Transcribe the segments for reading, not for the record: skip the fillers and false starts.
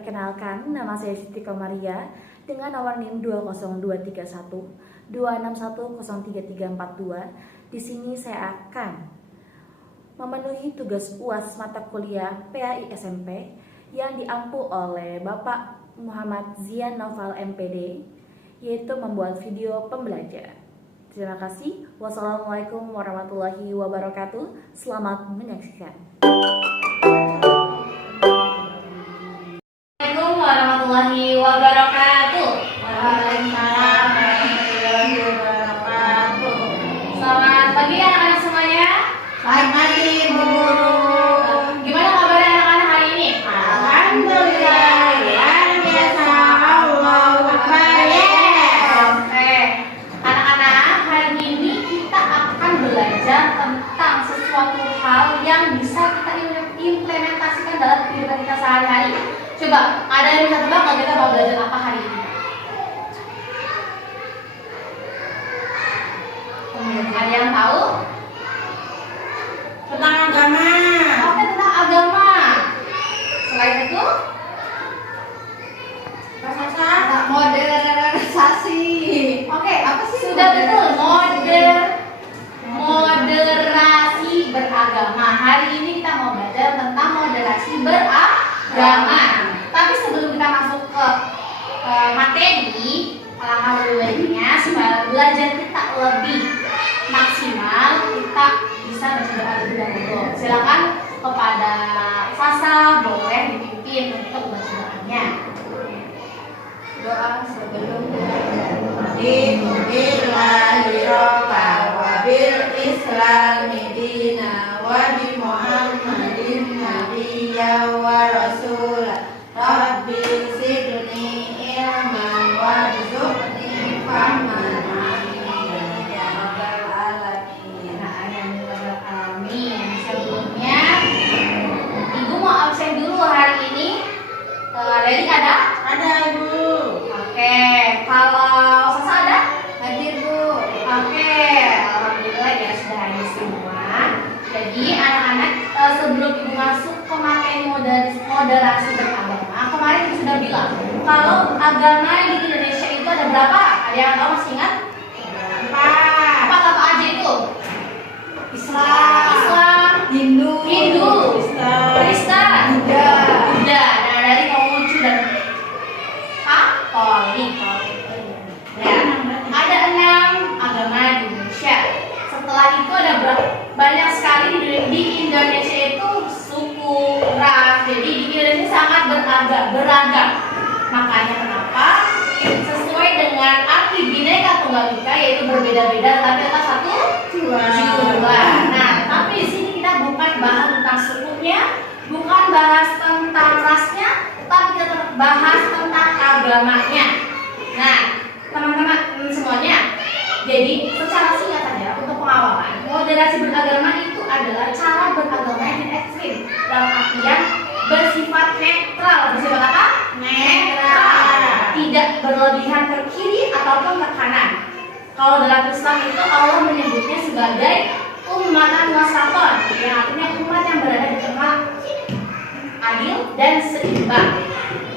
Perkenalkan, nama saya Siti Komaria dengan nomor NIM 20231 2610332. Di sini saya akan memenuhi tugas UAS mata kuliah PAI SMP yang diampu oleh Bapak Muhammad Zian Noval MPD, yaitu membuat video pembelajaran. Terima kasih. Wassalamualaikum warahmatullahi wabarakatuh. Selamat menyaksikan. Assalamualaikum warahmatullahi wabarakatuh. Waalaikumsalam warahmatullahi wabarakatuh. Selamat pagi anak-anak semuanya. Selamat pagi Bu Guru. Gimana kabarnya anak-anak hari ini? Alhamdulillah, luar biasa. Allahu Akbar. Oke, anak-anak, hari ini kita akan belajar tentang sesuatu hal yang bisa kita implementasikan dalam kehidupan kita sehari-hari. Coba, ada yang bisa tebak nggak kita mau belajar apa hari ini? Ada yang tahu? Tentang agama. Oke, tentang agama. Selain itu, modernisasi. Oke, apa sih? Sudah betul, moderasi beragama. Hari ini kita mau belajar tentang moderasi beragama. Tapi sebelum kita masuk ke materi, alangkah lebih baiknya supaya belajar kita lebih maksimal, kita bisa baca doa terlebih dahulu. Silakan kepada Sasa boleh dipimpin untuk baca doanya. Doa sebelum Bismillahirrahmanirrahim. Wa bil Islami dina wa bi Muhammadin nabiyya wa rasulah. Rabbi zidni ilman warzuqni fahman. Amin ya rabbal alamin. Amin. Sebelumnya, Ibu mau absen dulu hari ini. Leli ada? Ada Ibu. Oke. Kalau Sasa ada? Hadir Bu. Oke. Alhamdulillah ya sudah hadir semua. Jadi anak-anak, sebelum Ibu masuk ke materi moderasi beragama, kemarin Ibu sudah bilang kalau agama di Indonesia itu ada berapa? Ada yang tahu, masih ingat? Empat apa aja itu? Islam, Hindu, Kristen, Buddha. Nah, dari Konghucu dan Katolik. Ya, ada 6 agama di Indonesia. Setelah itu ada banyak sekali di Indonesia itu suku, ras. Jadi di Indonesia sangat beragam. Makanya kenapa sesuai dengan arti Bhinneka Tunggal Ika, yaitu berbeda-beda tapi atas satu jua. Nah, tapi di sini kita bukan bahas tentang sukunya, bukan bahas tentang rasnya, tapi kita bahas tentang agamanya. Nah, teman-teman semuanya, jadi secara singkat saja untuk pengawalan, moderasi beragama itu adalah cara beragama yang tidak ekstrim, dalam artian bersifat netral. Bersifat apa? Netral. Tidak berlebihan ke kiri ataupun ke kanan. Kalau dalam Islam itu Allah menyebutnya sebagai ummatan wasaton, yang artinya umat yang berada di tengah, adil dan seimbang.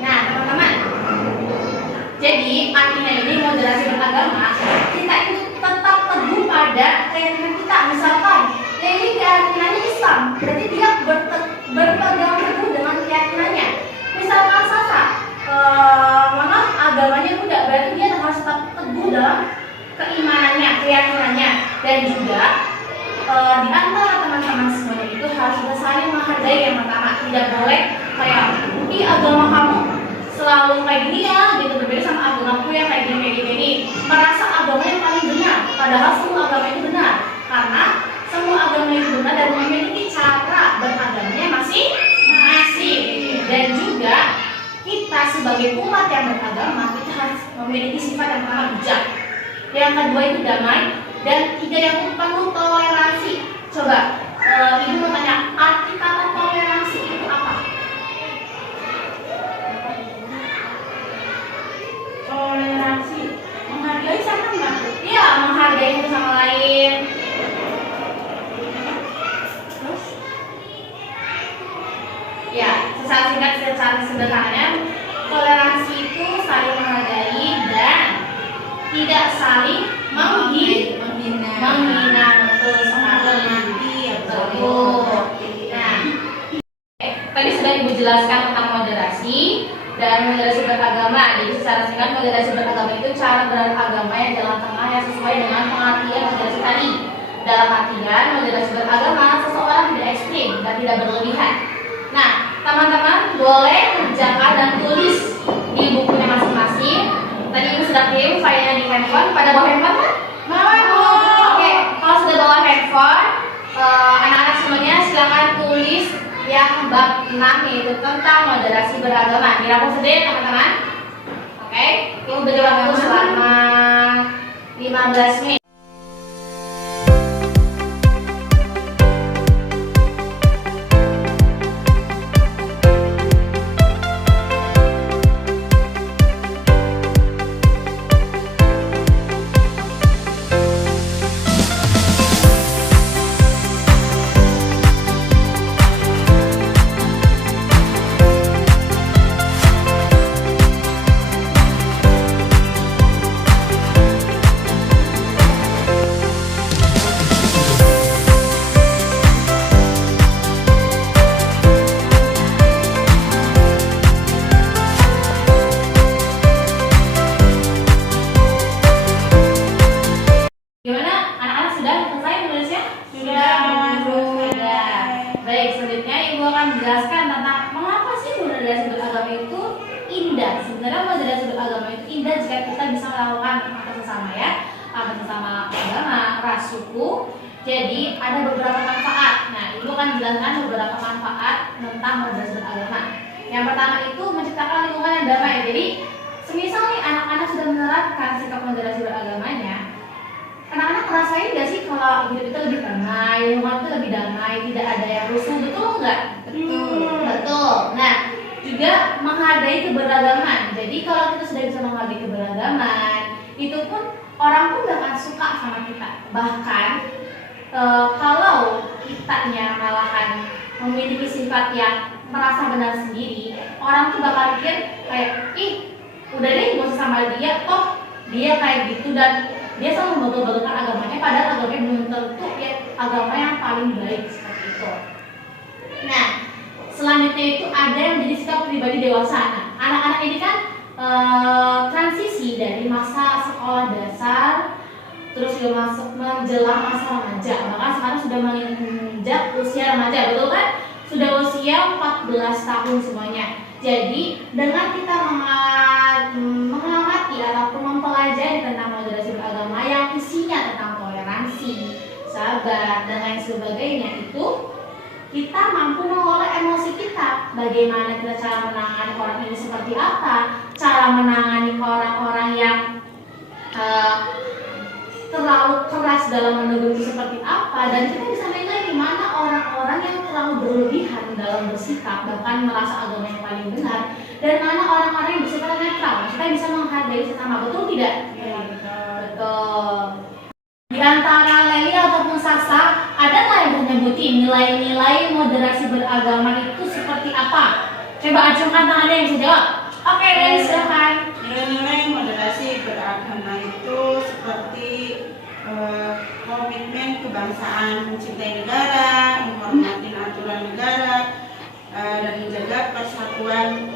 Nah, teman-teman, jadi artinya ini moderasi beragama, kita itu tetap teguh pada keyakinan kita. Misalkan Leli keyakinannya Islam, berarti dia berpegang teguh dengan keyakinannya. Misalkan Sasa, agamanya Buddha, berarti dia harus tetap teguh dalam keimanannya, keyakinannya. Dan juga di antara teman-teman semuanya itu harus kita saling menghargai. Yang pertama, tidak boleh kayak agama kamu selalu kayak gini ya, gitu, berbeda sama agamaku yang kayak gini. Merasa agama yang paling benar, padahal semua agama itu benar. Karena semua agama itu benar dan memiliki cara beragamanya masing-masing. Dan juga kita sebagai umat yang beragama, kita harus memiliki sifat yang pertama bijak, yang kedua itu damai, dan tiga yang penuh toleransi. Coba Ibu mau tanya, arti kata toleransi itu apa? Toleransi, menghargai sama enggak? Iya, menghargai satu sama lain. Terus? Ya, secara singkat, secara sederhananya moderasi beragama. Jadi secara singkat moderasi beragama itu cara beragama yang jalan tengah yang sesuai dengan pengertian moderasi tadi. Dalam artian moderasi beragama seseorang tidak ekstrim dan tidak berlebihan. Nah, teman-teman boleh mengerjakan dan tulis di bukunya masing-masing. Tadi ibu sudah kirim filenya di handphone. Pada bawa handphone kan? Bawa, Bu. Oke, kalau sudah bawa handphone, anak-anak semuanya silakan tulis yang bab 6 yaitu tentang moderasi beragama. Dirangkum saja ya teman-teman. Oke, ibu beri waktu selama 15 menit. Gimana? Anak-anak sudah selesai menulisnya? Sudah, Bu. Sudah. Baik, selanjutnya Ibu akan menjelaskan tentang mengapa sih moderasi beragama itu indah. Sebenarnya moderasi beragama itu indah jika kita bisa melakukan atas sesama ya, atas sesama agama, ras, suku. Jadi ada beberapa manfaat. Nah, Ibu akan menjelaskan beberapa manfaat tentang moderasi beragama. Yang pertama itu menciptakan lingkungan yang damai. Jadi, semisal nih anak-anak sudah menerapkan sikap moderasi beragamanya, anak-anak ngerasain gak sih kalau hidup itu lebih damai, lingkungan itu lebih damai, tidak ada yang rusuh, betul nggak? Betul. Nah, juga menghargai keberagaman. Jadi kalau kita sudah bisa menghargai keberagaman, itu pun orang pun gak akan suka sama kita. Bahkan kalau kitanya malahan memiliki sifat yang merasa benar sendiri, orang tuh bakal pikir kayak, ih, udah deh gak usah sama dia, toh dia kayak gitu dan dia selalu membanggakan agamanya, padahal agamanya belum tentu ya agama yang paling baik seperti itu. Nah, selanjutnya itu ada yang menjadi sikap pribadi dewasa. Nah, anak-anak ini kan transisi dari masa sekolah dasar, terus juga masuk menjelang masa remaja. Bahkan sekarang sudah menginjak usia remaja, betul kan? Sudah usia 14 tahun semuanya. Jadi dengan kita mengamati ataupun mempelajari tentang moderasi beragama yang isinya tentang toleransi, sabar, dan lain sebagainya itu, kita mampu mengolah emosi kita. Bagaimana kita cara menangani orang ini seperti apa, cara menangani orang-orang yang terlalu keras dalam menegur itu seperti apa, dan kita bisa menilai di mana orang-orang yang terlalu berlebihan dalam bersikap bahkan merasa agama yang paling benar, dan mana orang-orang yang bersifat netral. Kita bisa menghargai sesama, betul tidak? Ya, betul. Betul. Di antara Leli ataupun Sasa, ada nggak yang menyebutin nilai-nilai moderasi beragama itu seperti apa? Coba acungkan tangannya yang bisa jawab. Oke, Leli silakan. Nilai-nilai moderasi beragama itu seperti komitmen kebangsaan, mencintai negara, menghormati aturan negara, dan menjaga persatuan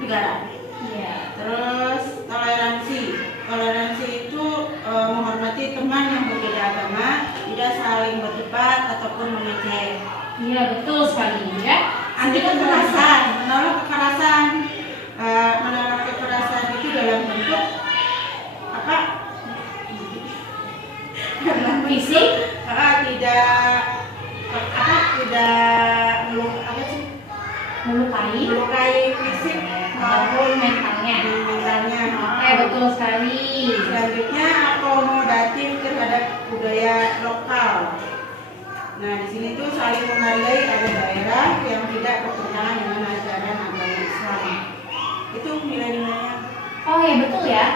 negara. Iya. Terus toleransi. Toleransi itu menghormati teman yang berbeda agama, tidak saling berdebat ataupun mengejek. Iya, betul sekali ya. Anti kekerasan, menolak kekerasan. Menolak kekerasan itu dalam bentuk apa? Fisik, tidak melukai fisik maupun mentalnya. Oke, betul sekali. Selanjutnya akomodatif terhadap budaya lokal. Nah, di sini tuh saling menghargai ada daerah yang tidak bertentangan dengan ajaran agama Islam. Itu nilai-nilainya. Oh ya, betul ya.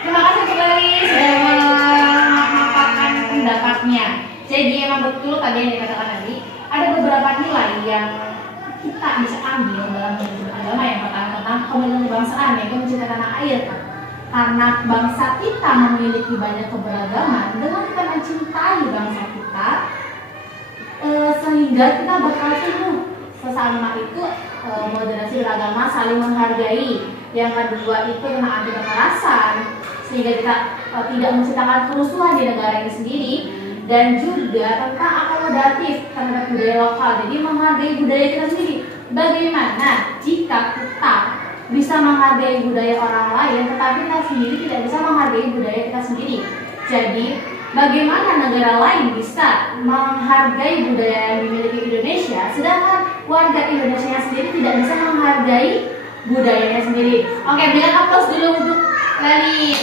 Terima kasih untuk Leli sudah memaparkan pendapatnya. Jadi emang betul tadi yang dikatakan tadi, ada beberapa nilai yang kita bisa ambil dalam beragama. Yang pertama tentang komitmen kebangsaan, yaitu mencintai tanah air. Karena bangsa kita memiliki banyak keberagaman, dengan kita mencintai bangsa kita, sehingga kita bakal tumbuh. Sesama itu moderasi beragama, saling menghargai. Yang kedua itu tentang anti kekerasan, sehingga kita tidak menciptakan kerusuhan di negara ini sendiri. Dan juga tentang akomodatif terhadap budaya lokal, jadi menghargai budaya kita sendiri. Bagaimana jika kita bisa menghargai budaya orang lain, tetapi kita sendiri tidak bisa menghargai budaya kita sendiri? Jadi bagaimana negara lain bisa menghargai budaya yang dimiliki Indonesia, sedangkan warga Indonesia sendiri tidak bisa menghargai budayanya sendiri? Oke, dengan aplaus dulu untuk Lali.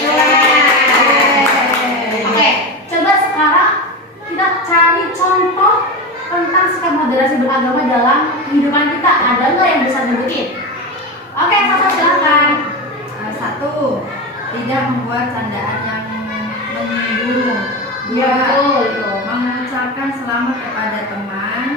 Oke, coba sekarang kita cari contoh tentang sikap moderasi beragama dalam kehidupan kita. Ada nggak yang bisa nyebutin? Oke, Sasa silakan. 1. Tidak membuat candaan yang menyinggung. 2. Iya, betul. Mengucapkan selamat kepada teman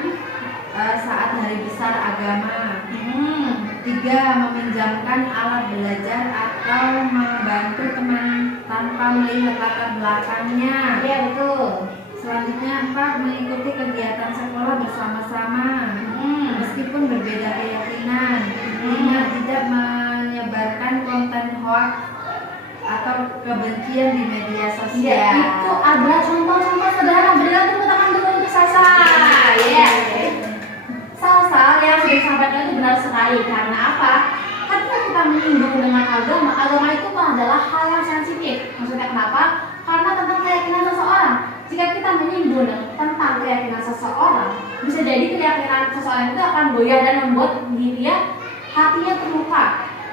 saat hari besar agama. 3. Meminjamkan alat belajar atau membantu teman tanpa melihat latar belakangnya. Iya, betul. Selanjutnya 4. Mengikuti kegiatan sekolah bersama-sama meskipun berbeda keyakinan. 5. Tidak menyebarkan konten hoax atau kebencian di media Iya, sosial. itu adalah contoh-contoh sederhana. Berikan tepuk tangan dulu untuk Sasa. Iya. Sasa yang sudah disampaikan itu benar sekali. Karena apa? Ketika kita menyinggung dengan agama, agama itu adalah hal yang sensitif. Maksudnya kenapa? Karena tentang keyakinan seseorang. Jika kita menyinggung tentang keyakinan seseorang, bisa jadi keyakinan seseorang itu akan goyah dan membuat dia hatinya terluka.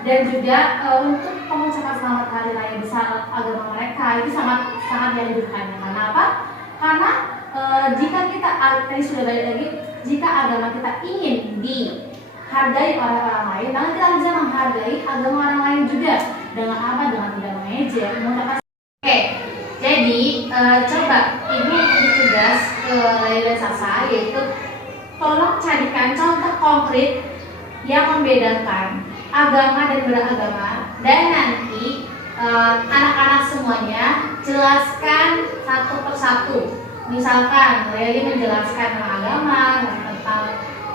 Dan juga untuk pengucapan selamat hari raya besar agama mereka itu sangat dianjurkan. Karena apa? Karena jika kita tadi sudah balik lagi, jika agama kita ingin dihargai oleh orang lain, maka kita bisa menghargai agama orang lain juga. Dengan apa? Dengan tidak mengejek, mengucapkan. Oke, jadi coba ibu beri tugas ke Lali dan Sasa, yaitu tolong carikan contoh konkret yang membedakan agama dan beragama, dan nanti anak-anak semuanya jelaskan satu persatu. Misalkan Lali menjelaskan tentang agama, tentang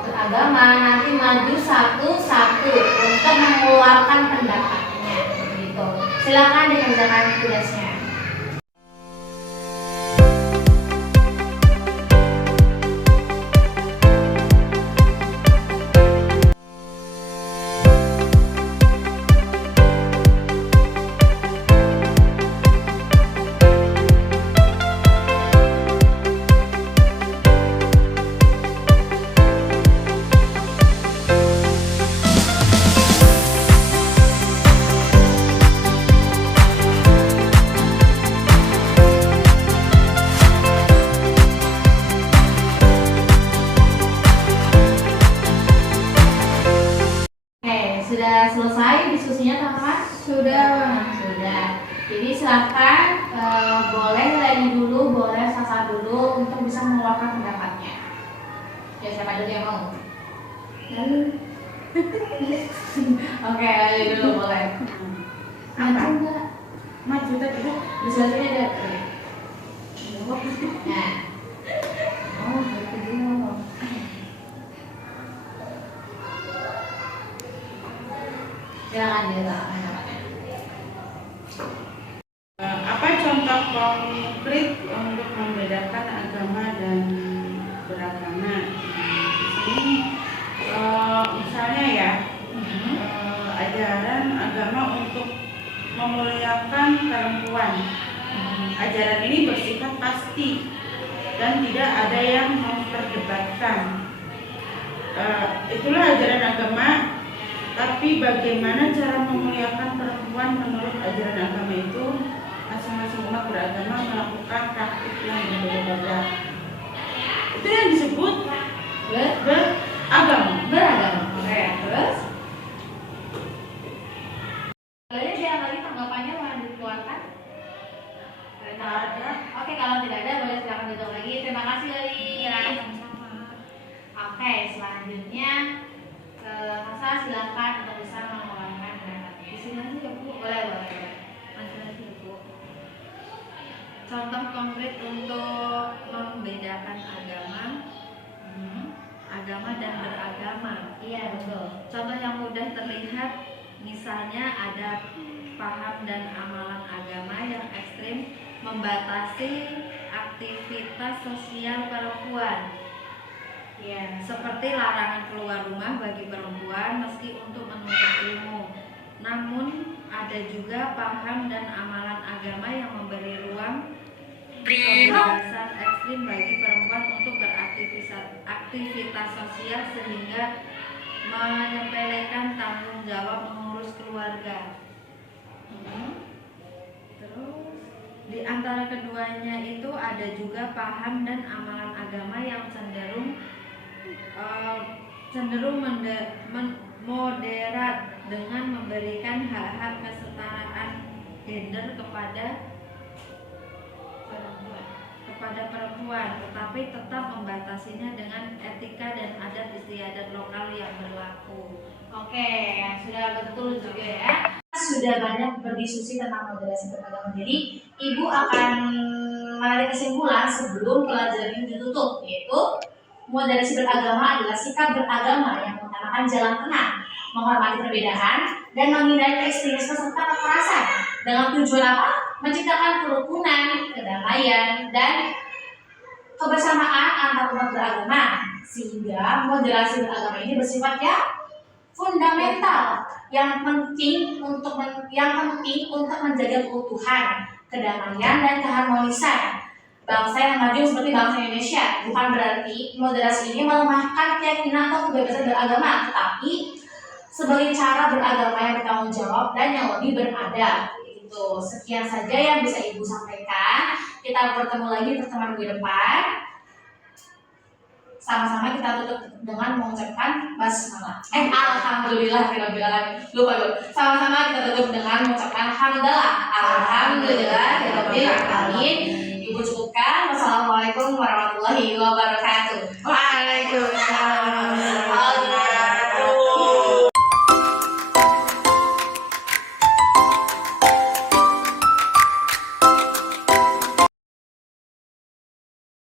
beragama, nanti maju satu-satu untuk mengeluarkan pendapatnya. Begitu. Silakan dikerjakan tugasnya. Sudah selesai diskusinya, teman-teman? Sudah. Sudah. Jadi silakan boleh Lali dulu, boleh Sasa dulu untuk bisa mengeluarkan pendapatnya. Ya, siapa dulu yang mau? Oke, Lali dulu boleh. Apa? Enggak. Maju tadi Bu. Di selanjutnya ada. Nah. Oh, berarti dia ngomong. Silakan diletakkan pendapatnya. Apa contoh konkret untuk membedakan agama dan beragama? Di sini misalnya ya, ajaran agama untuk memuliakan perempuan. Ajaran ini bersifat pasti dan tidak ada yang memperdebatkan. Itulah ajaran agama. Tapi bagaimana cara memuliakan perempuan menurut ajaran agama itu, masing-masing umat beragama melakukan praktik yang berbeda-beda. Itu yang disebut beragama. Beragama. Oke, terus? Lalu dia lagi tanggapannya mau dikeluarkan? Tidak ada. Oke, kalau tidak ada boleh silakan duduk lagi. Terima kasih Lali. Oke, selanjutnya Sasa silakan untuk bisa mengeluarkan pendapatnya. Di sini aja ya Bu. Boleh. Ada lagi ya Bu. Contoh konkret untuk membedakan agama dan beragama. Iya, betul. Contoh yang mudah terlihat Misalnya ada paham dan amalan agama yang ekstrim membatasi aktivitas sosial perempuan. Ya. Seperti larangan keluar rumah bagi perempuan meski untuk menuntut ilmu. Namun ada juga paham dan amalan agama yang memberi ruang kebebasan ekstrim bagi perempuan untuk beraktivitas sosial sehingga menyepelekan tanggung jawab mengurus keluarga. Terus di antara keduanya itu ada juga paham dan amalan agama yang cenderung moderat dengan memberikan hak-hak kesetaraan gender kepada perempuan, tetapi tetap membatasinya dengan etika dan adat istiadat lokal yang berlaku. Oke, sudah betul juga ya. Sudah banyak berdiskusi tentang moderasi beragama. Jadi, Ibu akan menarik kesimpulan sebelum pelajaran ini ditutup, yaitu moderasi beragama adalah sikap beragama yang mengutamakan jalan tengah, menghormati perbedaan, dan menghindari ekstremisme serta kekerasan. Dengan tujuan apa? Menciptakan kerukunan, kedamaian, dan kebersamaan antar umat beragama. Sehingga moderasi beragama ini bersifat fundamental yang penting untuk menjaga keutuhan, kedamaian, dan keharmonisan bangsa yang maju seperti bangsa Indonesia. Bukan berarti moderasi ini melemahkan keyakinan atau kebebasan beragama, tetapi sebagai cara beragama yang bertanggung jawab dan yang lebih beradab. Itu sekian saja yang bisa Ibu sampaikan. Kita bertemu lagi pertemuan minggu depan. Sama-sama kita tutup dengan mengucapkan basmalah. Alhamdulillah rabbil alamin. Lupa. Sama-sama kita tutup dengan mengucapkan hamdalah. Alhamdulillah rabbil alamin. Ibu cukupkan. Wassalamualaikum warahmatullahi wabarakatuh.